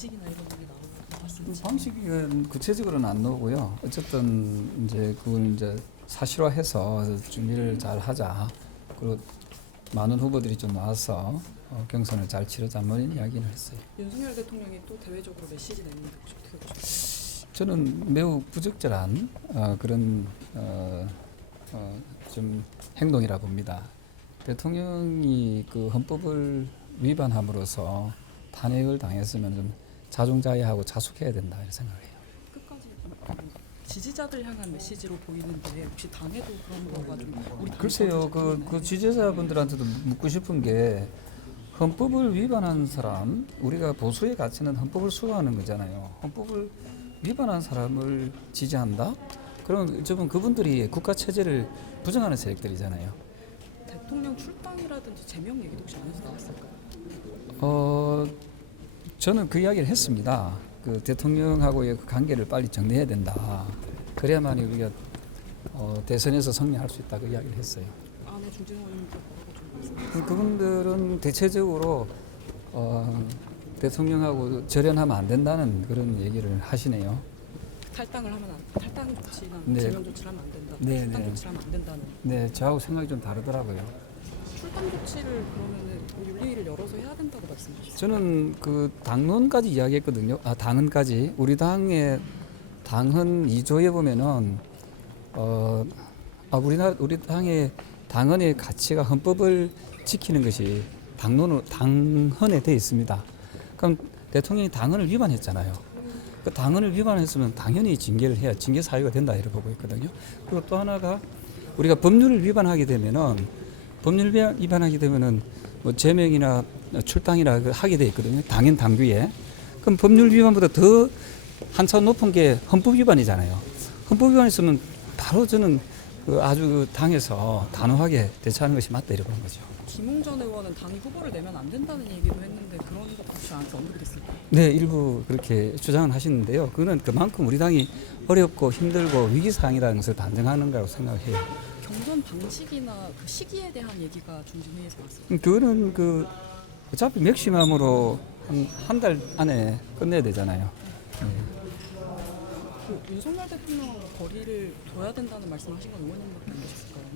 방식이나 이런 게 나왔을지. 방식은 구체적으로는 안 나오고요. 어쨌든 이제 그걸 이제 사실화해서 준비를 잘 하자. 그리고 많은 후보들이 좀 나와서 경선을 잘 치르자 뭐 이런 이야기는 했어요. 윤석열 대통령이 또 대외적으로 메시지 내는데 혹시 어떻게 보셨어요? 저는 매우 부적절한 그런 좀 행동이라 봅니다. 대통령이 그 헌법을 위반함으로써 탄핵을 당했으면 좀 자중자애하고 자숙해야 된다 이렇게 생각해요. 끝까지 지지자들 향한 메시지로 보이는데 혹시 당에도 그런 거가 좀 우리 글쎄요, 그 지지자분들한테도 묻고 싶은 게 헌법을 위반한 사람, 우리가 보수의 가치는 헌법을 수호하는 거잖아요. 헌법을 위반한 사람을 지지한다? 그럼 저분 그분들이 국가 체제를 부정하는 세력들이잖아요. 대통령 출당이라든지 제명 얘기도 혹시 안에서 나왔을까요? 저는 그 이야기를 했습니다. 그 대통령하고의 그 관계를 빨리 정리해야 된다. 그래야만이 우리가 대선에서 승리할 수 있다 그 이야기를 했어요. 안에 중진 의원님들 뭐라고 좀 말씀하셨어요? 그분들은 대체적으로 대통령하고 절연하면 안 된다는 그런 얘기를 하시네요. 탈당 조치나 네. 제명 조치를 하면 안 된다. 네, 출당 네. 조치를 하면 안 된다는. 네, 저하고 생각이 좀 다르더라고요. 출당 조치를 그러면은 윤리위를 열어서 해야 된다고 말씀하셨어요. 저는 그 당론까지 이야기했거든요. 당헌까지 우리 당의 당헌 2조에 보면은 우리 당의 당헌의 가치가 헌법을 지키는 것이 당헌에 되어 있습니다. 그럼 대통령이 당헌을 위반했잖아요. 그 당헌을 위반했으면 당연히 징계를 해야 징계 사유가 된다 이렇게 보고 있거든요. 그리고 또 하나가 우리가 법률을 위반하게 되면은 뭐 제명이나 출당이나 하게 돼 있거든요. 당연 당규에. 그럼 법률 위반보다 더 한참 높은 게 헌법 위반이잖아요. 헌법 위반했으면 바로 저는 아주 당에서 단호하게 대처하는 것이 맞다 이렇게 보는 거죠. 김웅전 의원은 당이 후보를 내면 안 된다는 얘기도 했는데 그런 것 혹시 안 언급이 됐을까요? 네, 일부 그렇게 주장을 하시는데요. 그거는 그만큼 우리 당이 어렵고 힘들고 위기 상황이라는 것을 반증하는 거라고 생각해요. 경선 방식이나 그 시기에 대한 얘기가 중진회의에서 나왔어요. 그거는 어차피 맥시멈으로 한 달 안에 끝내야 되잖아요. 그 윤석열 대통령하고 거리를 둬야 된다는 말씀하신 건 의원님밖에 안 계셨을까요?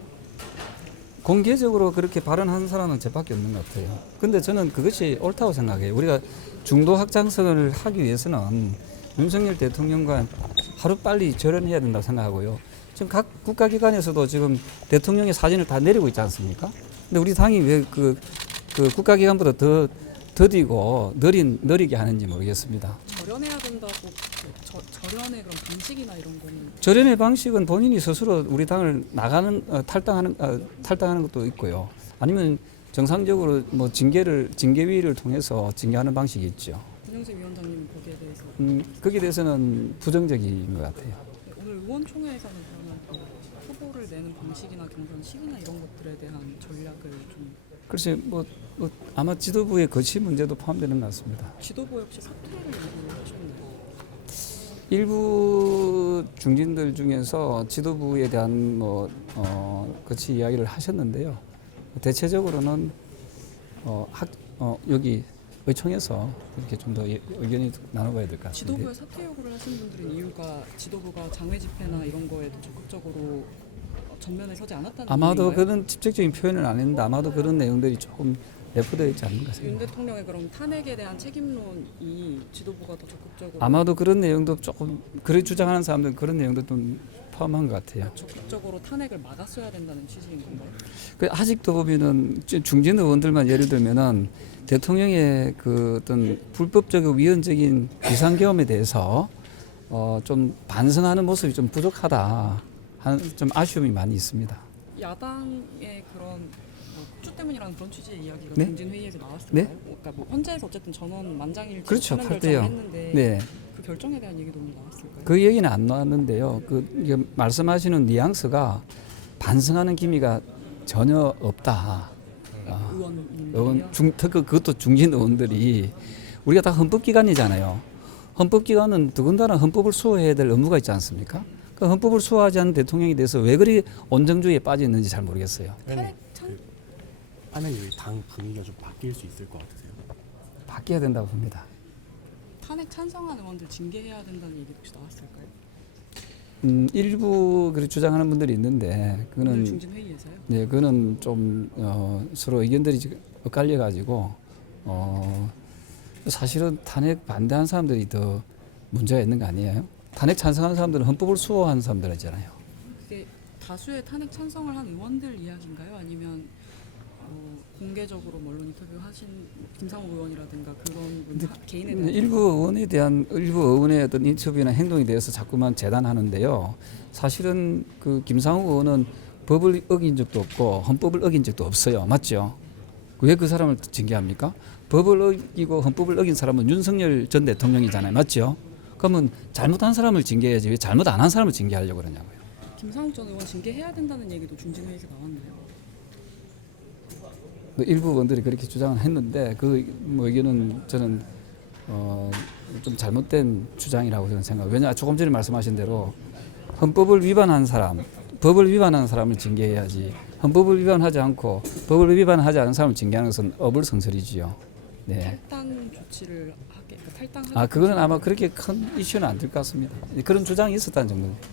공개적으로 그렇게 발언하는 사람은 저밖에 없는 것 같아요. 근데 저는 그것이 옳다고 생각해요. 우리가 중도 확장성을 하기 위해서는 윤석열 대통령과 하루 빨리 절연해야 된다고 생각하고요. 지금 각 국가기관에서도 지금 대통령의 사진을 다 내리고 있지 않습니까? 근데 우리 당이 왜 그 국가기관보다 더 더디고 느리게 하는지 모르겠습니다. 절연해야 된다고 절연의 그런 방식이나 이런 거는 절연의 방식은 본인이 스스로 우리 당을 탈당하는 것도 있고요. 아니면 정상적으로 뭐 징계위를 통해서 징계하는 방식이 있죠. 김영세 위원장님 거기에 대해서 거기에 대해서는 부정적인 것 같아요. 오늘 의원총회에서는 그러면 그 후보를 내는 방식이나 경선 시기나 이런 것들에 대한 전략을 좀 글쎄 아마 지도부의 거치 문제도 포함되는 것 같습니다. 지도부 역시 사퇴를 요구하셨나요? 일부 중진들 중에서 지도부에 대한 거치 이야기를 하셨는데요. 대체적으로는 여기 의총에서 이렇게 좀 더 의견이 나눠봐야 될 것 같습니다. 지도부에 사퇴 요구를 하신 분들은 이유가 지도부가 장외 집회나 이런 거에도 적극적으로 전면에 서지 않았다는 아마도 의미인가요? 그런 직접적인 표현을 안 했는데 아마도 그런 내용들이 조금 내포되어 있지 않는가 윤 생각합니다. 대통령의 그럼 탄핵에 대한 책임론이 지도부가 더 적극적으로 아마도 그런 내용도 조금 그래 주장하는 사람들은 그런 내용도 좀 포함한 것 같아요. 적극적으로 탄핵을 막았어야 된다는 취지인 건가요? 아직도 보면은 중진 의원들만 예를 들면은 대통령의 그 어떤 불법적 위헌적인 비상계엄에 대해서 좀 반성하는 모습이 좀 부족하다 하는 좀 아쉬움이 많이 있습니다. 야당의 그런 폭주 때문이라는 그런 취지의 이야기가 네? 중진 회의에서 나왔을까요? 네? 그러니까 뭐 헌재에서 어쨌든 전원 만장일치 그렇죠, 탄핵 8대요. 결정을 했는데 네, 그 결정에 대한 얘기도 오늘 나왔을까요? 그 얘기는 안 나왔는데요. 이게 말씀하시는 뉘앙스가 반성하는 기미가 전혀 없다. 의원님들이요? 그것도 중진 의원들이 우리가 다 헌법기관이잖아요. 헌법기관은 더군다나 헌법을 수호해야 될 의무가 있지 않습니까? 그 헌법을 수호하지 않는 대통령에 대해서 왜 그리 온정주의에 빠져 있는지 잘 모르겠어요. 탄핵 참 탄핵이 당 분위기가 좀 바뀔 수 있을 것 같으세요? 바뀌어야 된다고 봅니다. 탄핵 찬성한 의원들 징계해야 된다는 얘기 혹시 나왔을까요? 일부 그렇게 주장하는 분들이 있는데 오늘 그거는 중진 회의에서요? 네, 그거는 좀 서로 의견들이 지금 엇갈려 가지고 사실은 탄핵 반대한 사람들이 더 문제가 있는 거 아니에요? 탄핵 찬성한 사람들은 헌법을 수호하는 사람들이잖아요. 그게 다수의 탄핵 찬성을 한 의원들 이야기인가요? 아니면 공개적으로 언론 인터뷰하신 김상욱 의원이라든가 그런 분 개인에 대한 일부 의원의 어떤 인터뷰나 행동에 대해서 자꾸만 재단하는데요. 사실은 그 김상욱 의원은 법을 어긴 적도 없고 헌법을 어긴 적도 없어요. 맞죠? 왜 그 사람을 징계합니까? 법을 어기고 헌법을 어긴 사람은 윤석열 전 대통령이잖아요. 맞죠? 그러면 잘못한 사람을 징계해야지 왜 잘못 안 한 사람을 징계하려고 그러냐고요. 김상욱 전 의원 징계해야 된다는 얘기도 중진 회의에서 나왔나요? 일부 의원들이 그렇게 주장을 했는데 뭐 의견은 저는 좀 잘못된 주장이라고 저는 생각해요. 왜냐 조금 전에 말씀하신 대로 헌법을 위반한 사람, 법을 위반한 사람을 징계해야지 헌법을 위반하지 않고 법을 위반하지 않은 사람을 징계하는 것은 어불성설이지요. 네. 탈당 조치를 하게 그러니까 탈당하게 그거는 아마 그렇게 큰 이슈는 안 될 것 같습니다. 그런 주장이 있었다는 정도입니다.